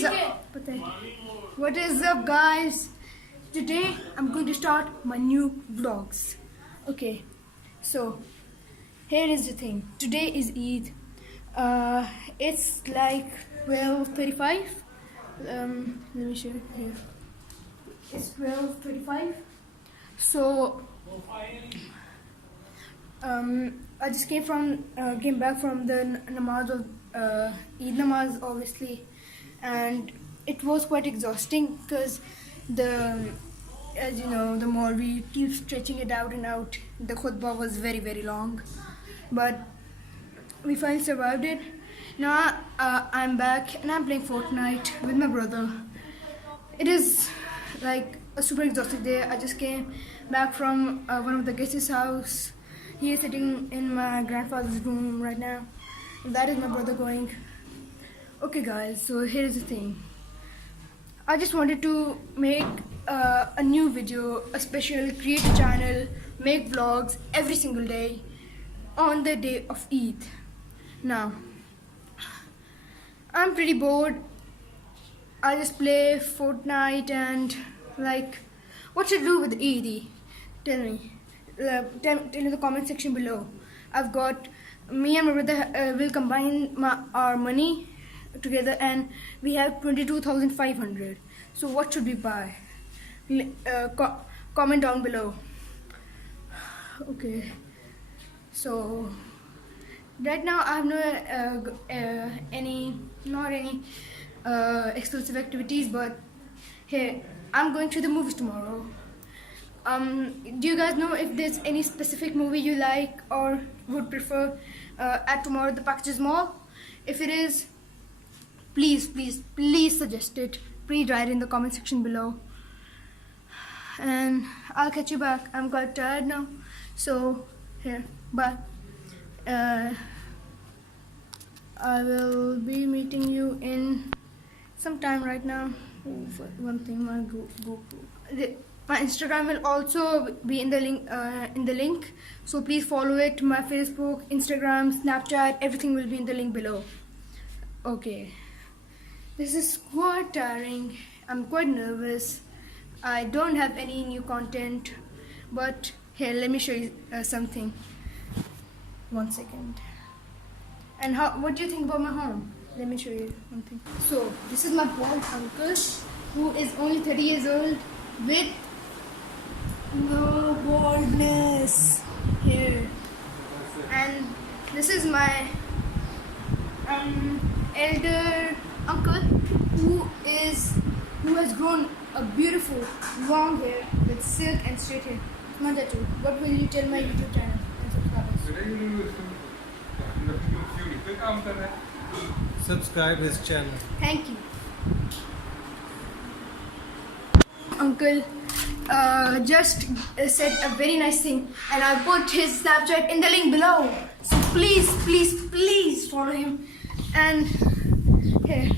is up? What is up, guys? Today I'm going to start my new vlogs. Okay, so here is the thing. Today is Eid. It's like 12:35. Let me show you here. It's 12:35. So I just came back from the namaz of Eid namaz, obviously, and it was quite exhausting because as you know, the Maulvi keeps stretching it out and out. The khutbah was very long, but we finally survived it. Now I'm back and I'm playing Fortnite with my brother. It is like a super exhausting day. I just came back from one of the guests' house. He is sitting in my grandfather's room right now. That is my brother going. Okay guys, so here's the thing. I just wanted to make a new video, a special, create a channel, make vlogs every single day on the day of Eid. Now, I'm pretty bored. I just play Fortnite and like, what should I do with Eid? Tell me. Tell in the comment section below. I've got, me and my brother will combine our money together and we have 22,500. So what should we buy? Comment down below. Okay, so right now I have no not any exclusive activities, but hey, I'm going to the movies tomorrow. Do you guys know if there's any specific movie you like or would prefer at tomorrow the Packages Mall? If it is, please suggest it. Please write in the comment section below. And I'll catch you back. I'm quite tired now. So here, bye. I will be meeting you in some time right now. One thing, my GoPro. My Instagram will also be in the link. So please follow it. My Facebook, Instagram, Snapchat, everything will be in the link below. Okay. This is quite tiring. I'm quite nervous. I don't have any new content, but here, let me show you something. 1 second. And what do you think about my home? Let me show you one thing. So this is my bald uncle who is only 30 years old with no baldness here. And this is my elder uncle who has grown a beautiful long hair with silk and straight hair. Mandatu, what will you tell my YouTube channel and subscribers? Subscribe his channel. Thank you. Uncle just said a very nice thing, and I'll put his Snapchat in the link below. So please follow him. And here,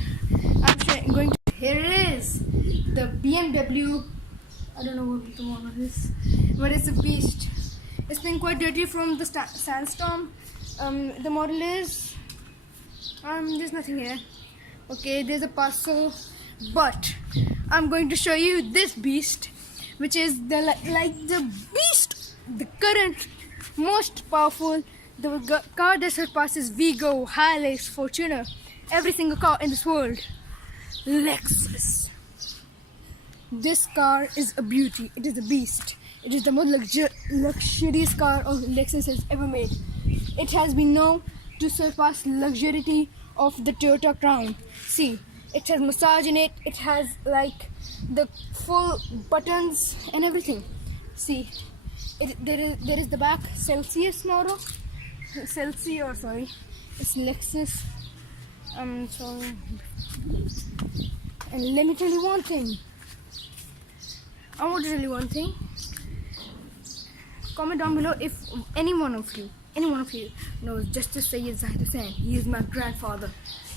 here it is, the BMW. I don't know what the model is, but it's a beast. It's been quite dirty from the sandstorm. The model is there's nothing here. Okay, there's a parcel, but I'm going to show you this beast, which is the beast, the current most powerful, the car that surpasses Vigo, Hilux, Fortuner, every single car in this world, Lexus. This car is a beauty. It is a beast. It is the most luxurious car Lexus has ever made. It has been known to surpass luxury of the Toyota Crown. See, it has massage in it. It has like the full buttons and everything. See, there is the back Celsius model. Sorry, it's Lexus. Sorry. And let me tell you one thing. I want to tell you one thing. Comment down below if any one of you knows Justice Sayyid Zahid Hussain. He is my grandfather.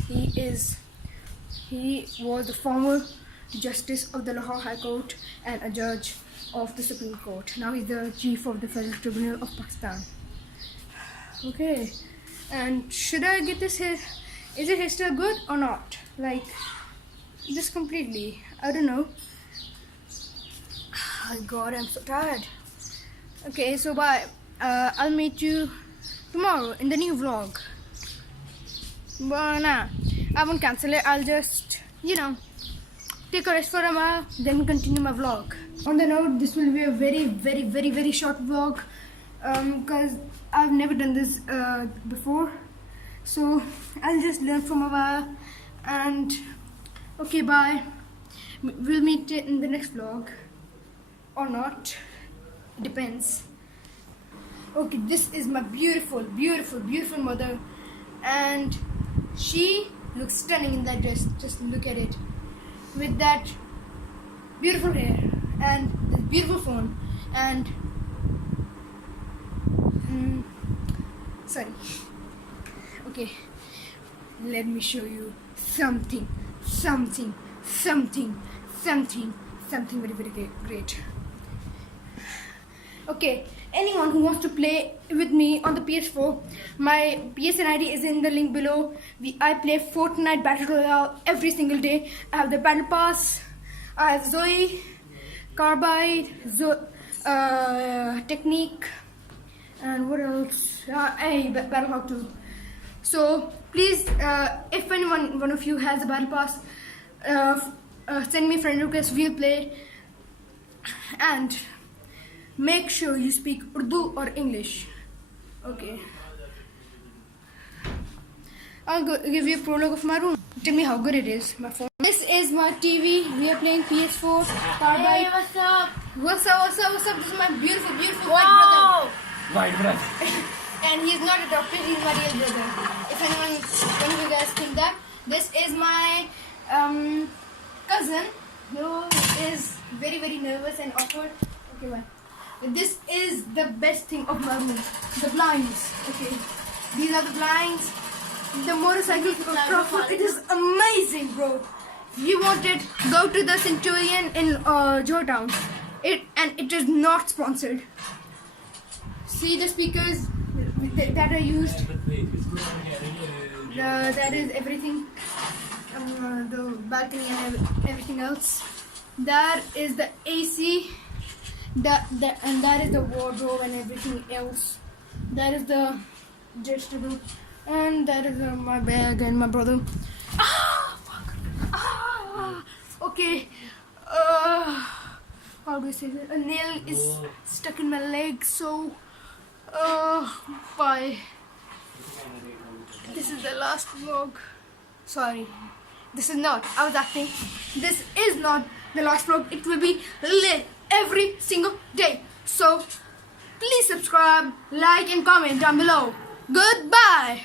He was the former Justice of the Lahore High Court and a judge of the Supreme Court. Now he's the Chief of the Federal Tribunal of Pakistan. Okay, and should I get this hair? Is it hairstyle good or not? Like, just completely. I don't know. Oh God, I'm so tired. Okay, so bye. I'll meet you tomorrow in the new vlog. But nah, I won't cancel it. I'll just, take a rest for a while, then continue my vlog. On the note, this will be a very short vlog because I've never done this before. So I'll just learn from a while. And okay, bye. We'll meet in the next vlog or not. It depends. Okay, this is my beautiful mother, and she looks stunning in that dress. Just look at it, with that beautiful hair and this beautiful phone and sorry. Okay, let me show you something very great. Okay, anyone who wants to play with me on the PS4, my PSN ID is in the link below. I play Fortnite Battle Royale every single day. I have the Battle Pass. I have Zoe, Carbide, Technique, and what else? Battlehawk 2. So please, if one of you has a Battle Pass, send me friend request. We'll play. And make sure you speak Urdu or English. Okay. I'll give you a prologue of my room. Tell me how good it is. My phone. This is my TV. We are playing PS4. Hey, what's up? What's up? This is my beautiful white brother. White brother. And he's not a doctor. He's my real brother. If one of you guys think that, this is my cousin who is very nervous and awkward. Okay, bye. This is the best thing of my room. The blinds. Okay, these are the blinds. The motorcycle profile. It is amazing, bro. If you want it, go to the Centurion in Georgetown. It is not sponsored. See the speakers that are used. That is everything. The balcony and everything else. That is the AC. And that is the wardrobe and everything else. That is the jet table, and that is my bag and my brother. Okay. How do I say that? A nail is stuck in my leg, so bye. This is the last vlog. Sorry, this is not. I was acting. This is not the last vlog. It will be lit every single day. So please subscribe, like and comment down below. Goodbye.